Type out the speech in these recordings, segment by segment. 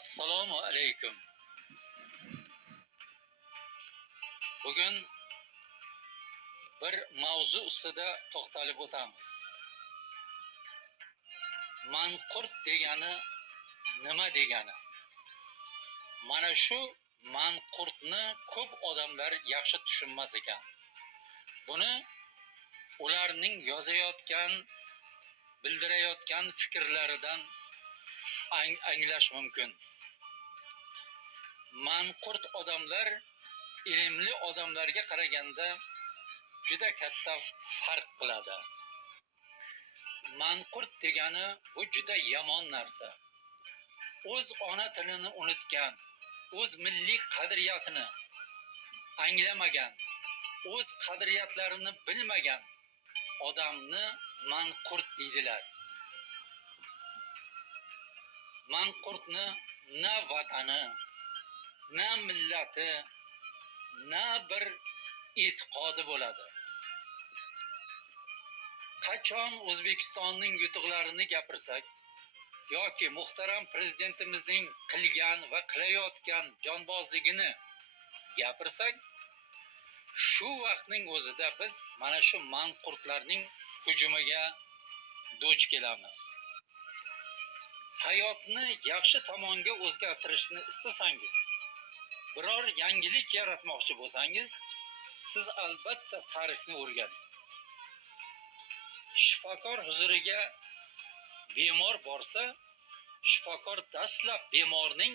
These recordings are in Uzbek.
Assalomu alaykum. Bugun bir mavzu ustida to'xtalib o'tamiz. Manqurt degani nima degani? Mana shu manqurtni ko'p odamlar yaxshi tushunmas ekan. Buni ularning yozayotgan, bildirayotgan fikrlaridan anglash mumkin. Manqurt odamlar ilmli odamlarga qaraganda juda katta farq qiladi. Manqurt degani bu juda yomon narsa. O'z ona tilini unutgan, o'z milliy qadriyatini anglamagan, o'z qadriyatlarini bilmagan odamni manqurt deydilar. Manqurtni na vatani, na millati, na bir e'tiqodi bo'ladi. Qachon O'zbekistonning yutuqlarini gapirsak yoki muhtaram prezidentimizning qilgan va qilayotgan jonbozligini gapirsak, shu vaqtning o'zida biz mana shu manqurtlarning hujumiga duch kelamiz. Hayotni yaxshi tomonga o'zgartirishni istasangiz, biror yangilik yaratmoqchi bo'lsangiz, siz albatta tarixni o'rganing. Shifokor huzuriga bemor borsa, shifokor dastlab bemorning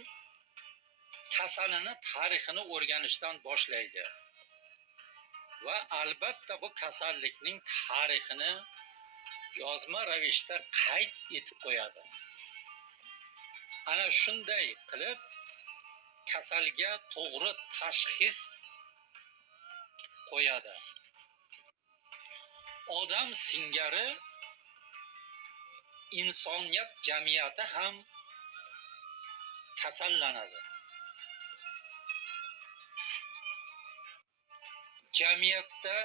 kasalini, tarixini o'rganishdan boshlaydi. Va albatta bu kasallikning tarixini yozma ravishda qayd etib qo'yadi. Ana shunday qilib kasalga to'g'ri tashxis qo'yadi. Odam singari insoniyat jamiyati ham kasallanadi. Jamiyatda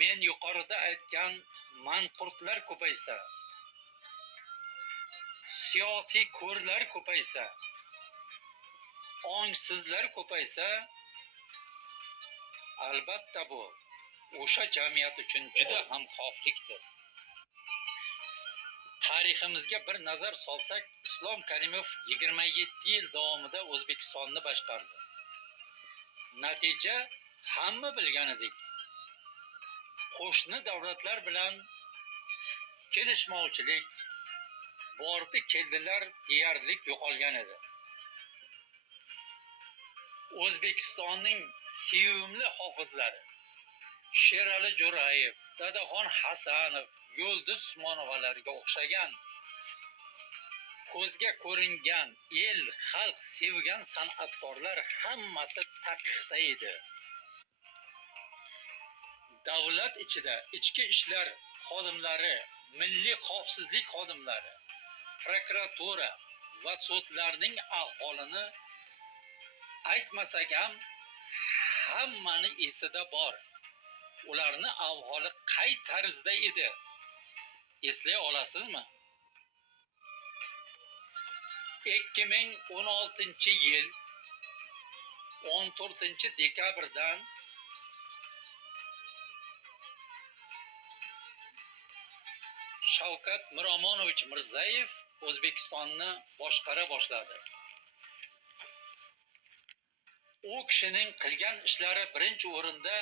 men yuqorida aytgan manqurtlar ko'paysa, siyosiy ko'rlar ko'paysa, ongsizlar ko'paysa, albatta bu o'sha jamiyat uchun juda ham xavflidir. Tariximizga bir nazar solsak, Islom Karimov 27 yil davomida O'zbekistonni boshqardi. Natija hamma bilgan edik. Qo'shni davlatlar bilan kelishmovchilik, bordi keldilar deyarli yo'qolgan edi. O'zbekistonning sevimli hofizlari Sherali Jo'rayev, Dadaxon Hasanov, Yulduz Usmonovalarga o'xshagan ko'zga ko'ringan, el, xalq sevgan san'atkorlar hammasi taqiqda edi. Davlat ichida ichki ishlar xodimlari, milliy xavfsizlik xodimlari, prokuratura va sudlarning ahvolini aytmasak ham hammani esida bor. Ularni ahvoli qay tarzda edi? Eslay olasizmi? 2016-yil 14-dekabrdan Shavkat Miromonovich Mirzayev O'zbekistonni boshqara boshladi. U kishining qilgan ishlari birinchi o'rinda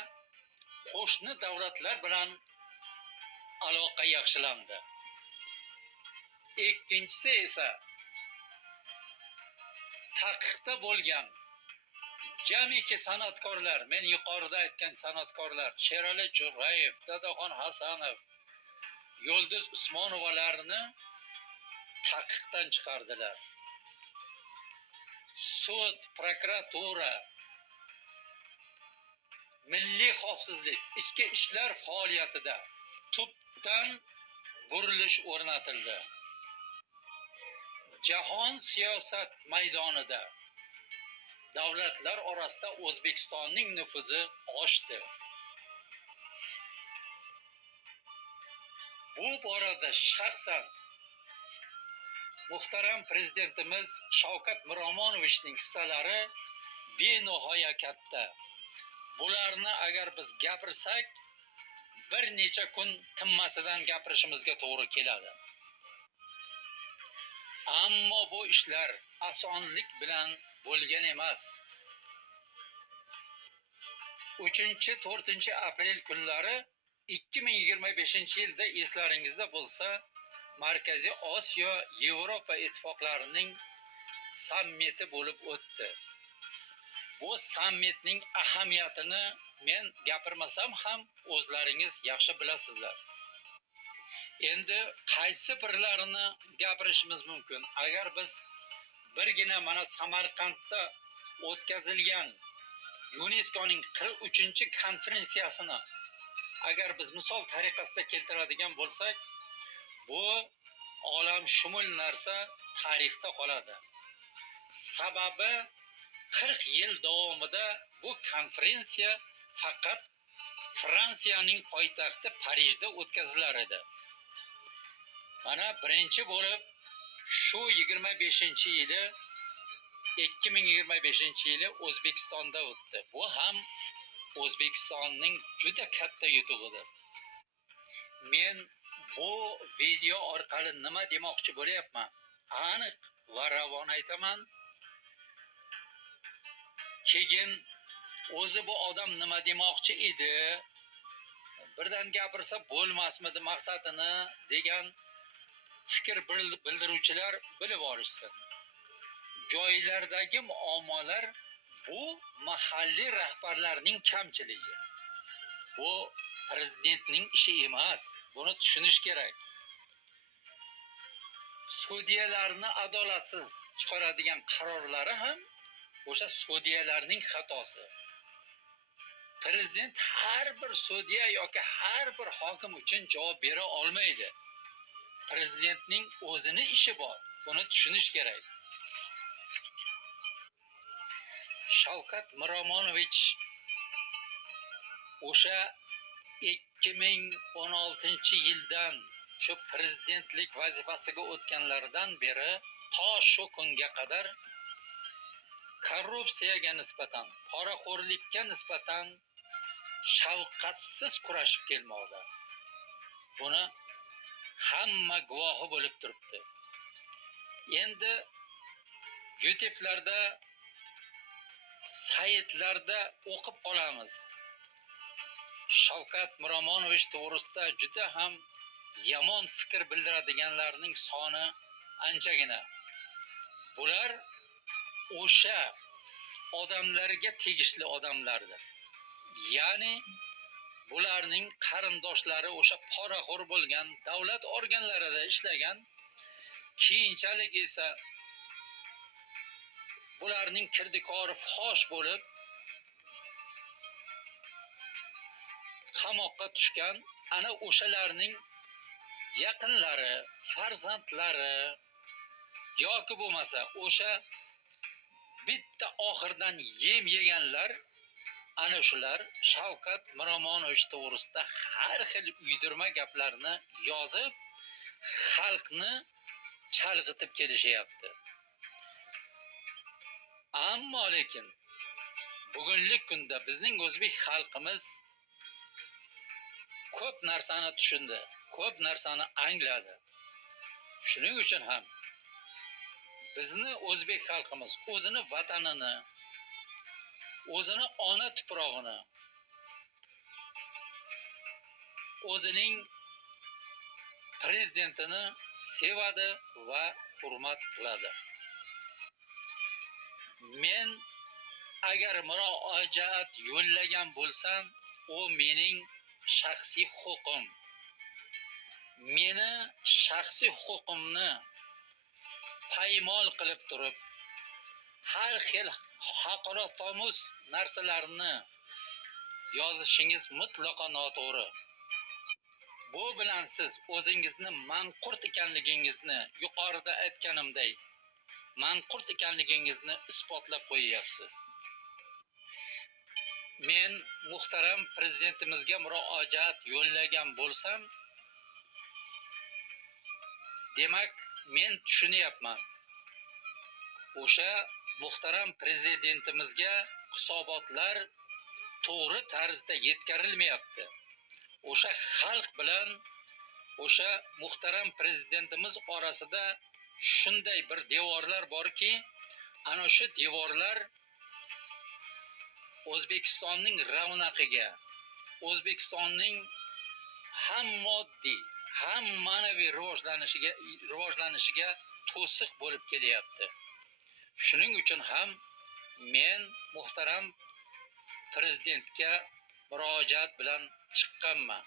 qo'shni davlatlar bilan aloqa yaxshilandi. Ikkinchisi esa taqiqda bo'lgan jamiki san'atkorlar, men yuqorida aytgan san'atkorlar, Sherali Jo'rayev, Dadaxon Hasanov, Yulduz Usmonovalarni taqiqdan chiqardilar. Sud, prokuratura, milliy xavfsizlik, ichki ishlar faoliyatida tubdan burilish o'rnatildi. Jahon siyosat maydonida davlatlar orasida O'zbekistonning nufuzi oshdi. Bu borada shaxsan Muhtaram prezidentimiz Shavkat Miromonovichning hissalari benihoya katta. Bularni agar biz gapirsak, bir necha kun timmasidan gapirishimizga to'g'ri keladi. Ammo bu ishlar osonlik bilan bo'lgan emas. 3-4 aprel kunlari 2025-yilda eslaringizda bo'lsa, Markaziy Osiyo Yevropa ittifoqlarining sammiti bo'lib o'tdi. Bu sammitning ahamiyatini men gapirmasam ham o'zlaringiz yaxshi bilasizlar. Endi qaysi birlarini gapirishimiz mumkin? Agar biz birgina mana Samarqandda o'tkazilgan UNESCOning 43-konferensiyasini agar biz misol tariqasida keltiradigan bo'lsak, bu olamshumul narsa tarixda qoladi. Sababi 40 yil davomida bu konferensiya faqat Fransiyaning poytaxti Parijda o'tkazilar edi. Mana birinchi bo'lib shu 2025-yili O'zbekistonda o'tdi. Bu ham O'zbekistonning juda katta yutug'idir. Men bu video orqali nima demoqchi bo'lyapman? Aniq va ravon aytaman. Keyin o'zi bu odam nima demoqchi edi? Birdan gapirsa bo'lmasmidi maqsadini degan fikr bildiruvchilar bilib olishsin. Joylardagi muammolar bu mahalliy rahbarlarning kamchiligi. Bu prezidentning ishi emas. Buni tushunish kerak. Sudyalarni adolatsiz chiqaradigan qarorlari ham o'sha sudyalarning xatosi. Prezident har bir sudya yoki har bir hokim uchun javob bera olmaydi. Prezidentning o'zini ishi bor. Buni tushunish kerak. Shavkat Miromonovich o'sha 2016-yildan shu prezidentlik vazifasiga o'tganlaridan beri to shu kunga qadar korrupsiyaga nisbatan, poraxo'rlikka nisbatan shafqatsiz kurashib kelmoqda. Buni hamma guvohi bo'lib turibdi. Endi YouTube'larda, saytlarda o'qib qolamiz. Shavkat Miromonovich to'g'risida juda ham yomon fikr bildiradiganlarning soni anchagina. Bular o'sha odamlarga tegishli odamlardir. Ya'ni bularning qarindoshlari o'sha poraxo'r bo'lgan, davlat organlarida ishlagan, keyinchalik esa bularning kirdikori fosh bo'lib qamoqqa tushgan, ana o'shalarning yaqinlari, farzandlari yoki bo'lmasa o'sha bitta oxirdan yem yeganlar, ana shular Shavkat Miromonovich to'g'risida har xil uydirma gaplarni yozib, xalqni chalg'itib kelishyapti. Ammo lekin bugungi kunda bizning o'zbek xalqimiz ko'p narsani tushundi, ko'p narsani angladi. Shuning uchun ham bizni o'zbek xalqimiz o'zini vatanini, o'zini ona tuprog'ini, o'zining prezidentini sevadi va hurmat qiladi. Men agar murojaat yo'llagan bo'lsam, u mening shaxsiy huquqim. Meni shaxsiy huquqimni paymol qilib turib, har xil haqoratomuz narsalarni yozishingiz mutlaqo noto'g'ri. Bu bilan siz o'zingizni manqurt ekanligingizni, yuqorida aytganimday, manqurt ekanligingizni isbotlab qo'yyapsiz. Men muhtaram prezidentimizga murojaat yo'llagan bo'lsam, Demak, men tushunyapman. O'sha muhtaram prezidentimizga hisobotlar to'g'ri tarzda yetkazilmayapti. O'sha xalq bilan o'sha muhtaram prezidentimiz orasida shunday bir devorlar borki, ana shu devorlar O'zbekistonning ravnaqiga, O'zbekistonning ham moddiy, ham ma'naviy rivojlanishiga to'siq bo'lib kelyapti. Shuning uchun ham men muhtaram prezidentga murojaat bilan chiqqanman.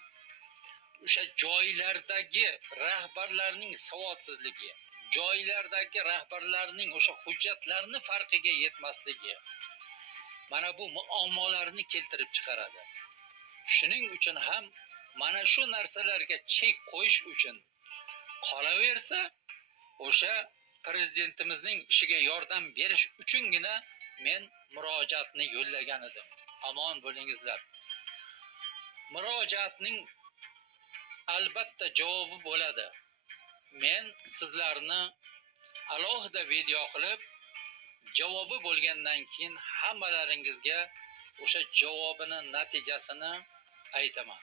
O'sha joylardagi rahbarlarning savodsizligi, joylardagi rahbarlarning o'sha hujjatlarni farqiga yetmasligi mana bu muammolarni keltirib chiqaradi. Shuning uchun ham mana shu narsalarga chek qo'yish uchun qolaversa, o'sha prezidentimizning ishiga yordam berish uchungina men murojaatni yo'llagan edim. Amon bo'lingizlar. Murojaatning albatta javobi bo'ladi. Men sizlarni alohida video qilib, javobi bo'lgandan keyin hammalaringizga o'sha javobini, natijasini aytaman.